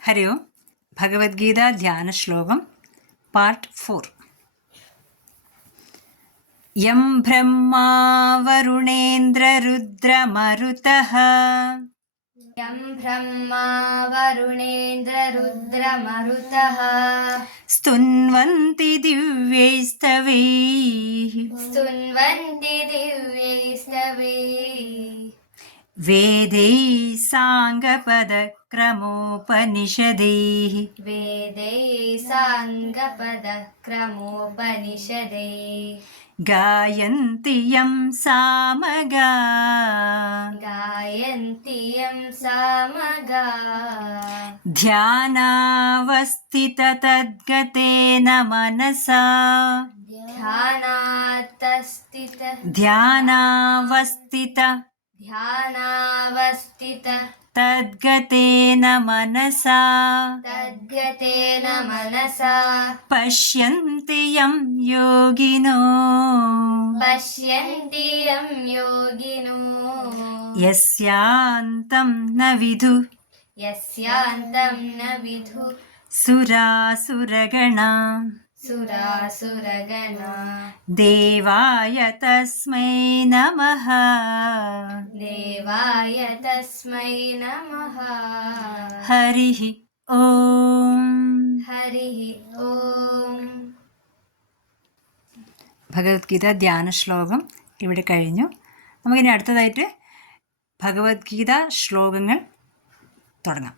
हरि ओम भगवद्गीता ध्यान श्लोकम पार्ट 4 यं ब्रह्मा वरुणेन्द्ररुद्रमरुतः यं ब्रह्मा वरुणेन्द्ररुद्रमरुतः स्तुन्वन्ति दिव्यैस्तवैः वेदैः साङ्गपदक्रमोपनिषदैः गायन्ति यं सामगा ध्यानावस्थिततद्गतेन मनसा ध्यानावस्थित तद्गतेन मनसा पश्यन्ति यं योगिनो यस्यान्तं न विदुः सुरासुरगणा देवाय तस्मै नमः हरिः ओम् ഭഗവത്ഗീത ധ്യാന ശ്ലോകം ഇവിടെ കഴിഞ്ഞു. നമുക്കിനി അടുത്തതായിട്ട് ഭഗവത്ഗീത ശ്ലോകങ്ങൾ തുടങ്ങാം.